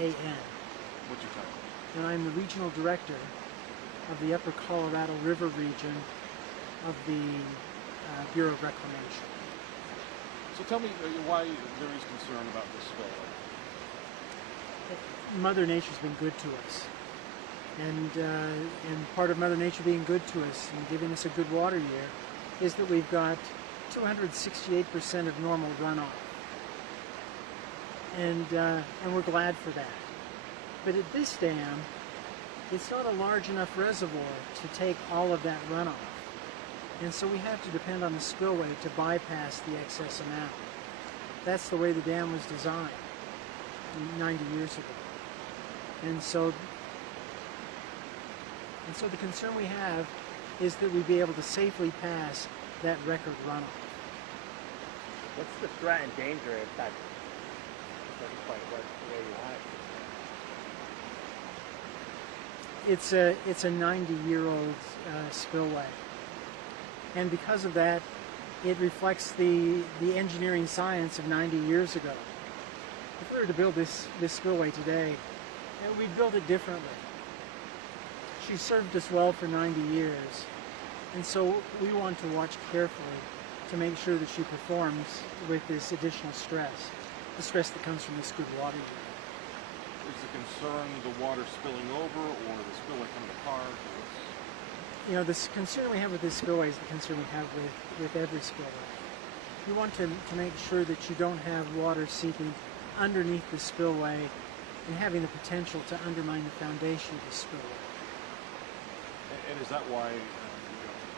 What's your title? And I'm the Regional Director of the Upper Colorado River region of the Bureau of Reclamation. So tell me why there is concern about this spillway. Mother Nature's been good to us. And part of Mother Nature being good to us and giving us a good water year is that we've got 268% of normal runoff. And we're glad for that. But at this dam, it's not a large enough reservoir to take all of that runoff. And so we have to depend on the spillway to bypass the excess amount. That's the way the dam was designed 90 years ago. And so the concern we have is that we be able to safely pass that record runoff. What's the threat and danger if that doesn't quite work the way you want it? It's a 90-year-old spillway, and because of that, it reflects the engineering science of 90 years ago. If we were to build this spillway today, we'd build it differently. She served us well for 90 years, and so we want to watch carefully to make sure that she performs with this additional stress, the stress that comes from this good water year. Is the concern the water spilling over or the spillway coming apart? You know, the concern we have with this spillway is the concern we have with every spillway. You want to make sure that you don't have water seeping underneath the spillway and having the potential to undermine the foundation of the spillway. And is that why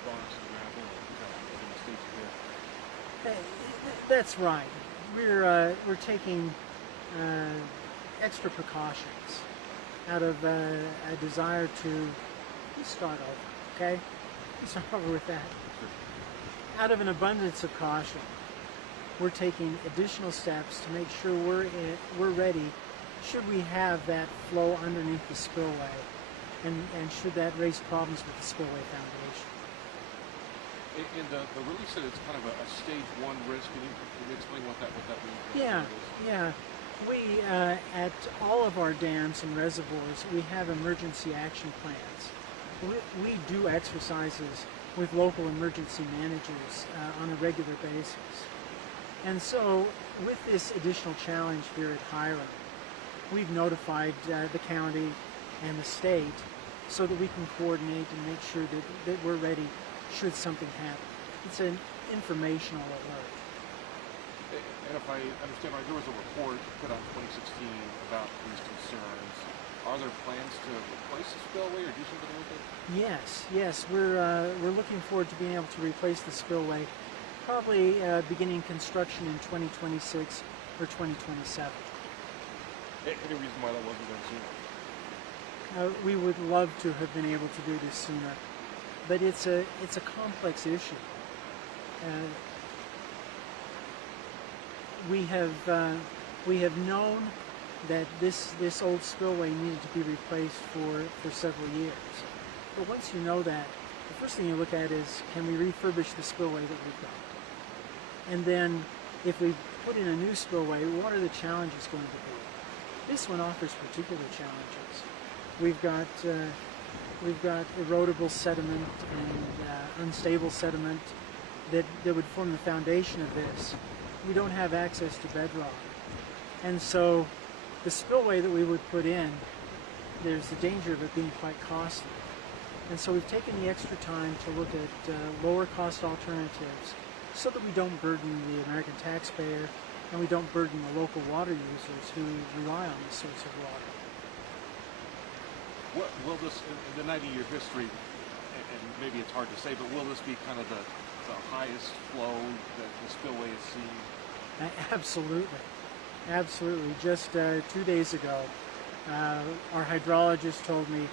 rocks and gravel and mistakes here? That's right. We're taking extra precautions out of a desire to start over. Okay, let's start over with that. Out of an abundance of caution, we're taking additional steps to make sure we're ready should we have that flow underneath the spillway, and should that raise problems with the spillway foundation. In the release said it's kind of a stage 1 risk. Can you explain what that means? Yeah. We, at all of our dams and reservoirs, we have emergency action plans. We do exercises with local emergency managers on a regular basis. And so with this additional challenge here at Hyrum, we've notified the county and the state so that we can coordinate and make sure that we're ready should something happen. It's an informational alert. And if I understand right, there was a report put out in 2016 about these concerns. Are there plans to replace the spillway or do something with it? Yes. We're looking forward to being able to replace the spillway, probably beginning construction in 2026 or 2027. Any reason why that wasn't done sooner? We would love to have been able to do this sooner, but it's a complex issue. We have known that this old spillway needed to be replaced for several years. But once you know that, the first thing you look at is, can we refurbish the spillway that we've got? And then, if we put in a new spillway, what are the challenges going to be? This one offers particular challenges. We've got erodible sediment and unstable sediment that would form the foundation of this. We don't have access to bedrock. And so the spillway that we would put in, there's the danger of it being quite costly. And so we've taken the extra time to look at lower cost alternatives so that we don't burden the American taxpayer and we don't burden the local water users who rely on this source of water. What will this, in the 90-year history, and maybe it's hard to say, but will this be kind of the highest flow that the spillway has seen? Absolutely. Just 2 days ago, our hydrologist told me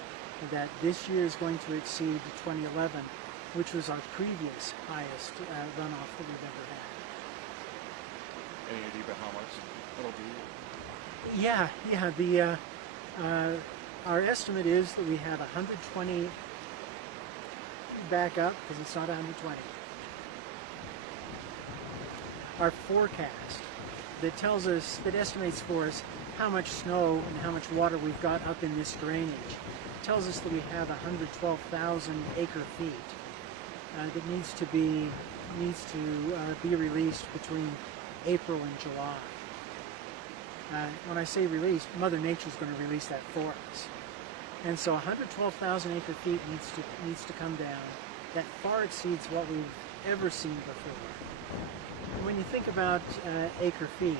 that this year is going to exceed 2011, which was our previous highest runoff that we've ever had. Any idea about how much it'll be? Yeah. Our estimate is that we have 120 back up, because it's not 120. Our forecast that estimates for us how much snow and how much water we've got up in this drainage. It tells us that we have 112,000 acre feet that needs to be released between April and July. When I say released, Mother Nature's going to release that for us. And so 112,000 acre feet needs to come down. That far exceeds what we've ever seen before. And when you think about acre feet,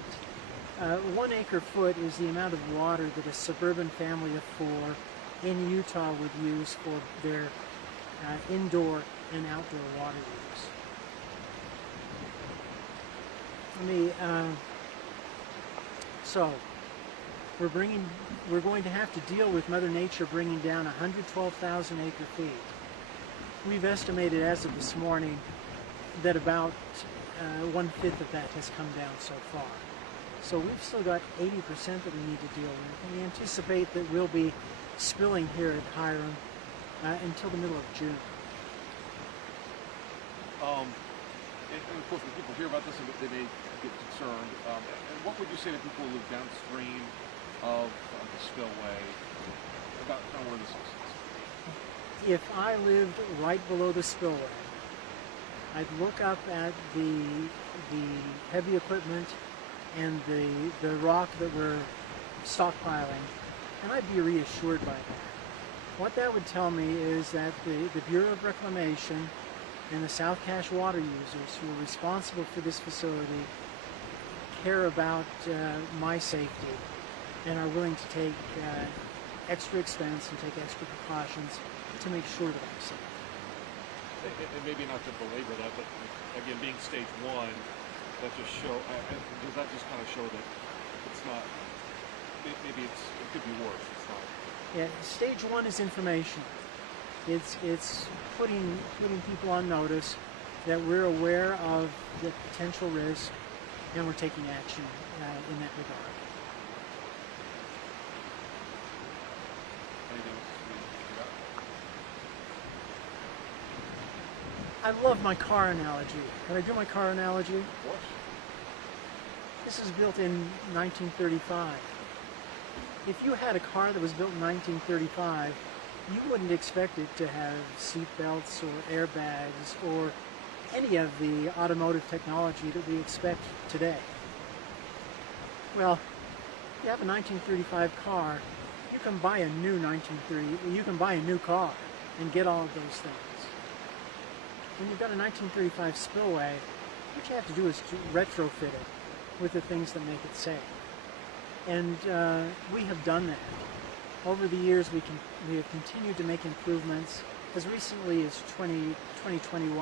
1 acre foot is the amount of water that a suburban family of 4 in Utah would use for their indoor and outdoor water use. So we're going to have to deal with Mother Nature bringing down 112,000 acre feet. We've estimated as of this morning that about 1/5 of that has come down so far. So we've still got 80% that we need to deal with, and we anticipate that we'll be spilling here at Hyrum until the middle of June. And of course, when people hear about this, they may get concerned. And what would you say to people who live downstream of the spillway about kind of where this is? If I lived right below the spillway, I'd look up at the heavy equipment and the rock that we're stockpiling, and I'd be reassured by that. What that would tell me is that the Bureau of Reclamation and the South Cache water users who are responsible for this facility care about my safety and are willing to take extra expense and take extra precautions to make sure that I'm safe. And maybe not to belabor that, but again, being stage 1, that just does that just kind of show that it's not, maybe it could be worse. It's not. Yeah, stage 1 is information. It's putting people on notice that we're aware of the potential risk and we're taking action in that regard. Anything else you got? I love my car analogy. Can I do my car analogy? Of course. This is built in 1935. If you had a car that was built in 1935, you wouldn't expect it to have seat belts or airbags or any of the automotive technology that we expect today. Well, if you have a 1935 car, you can buy a new car and get all of those things. When you've got a 1935 spillway, what you have to do is to retrofit it with the things that make it safe. And we have done that. Over the years, we have continued to make improvements. As recently as 2021,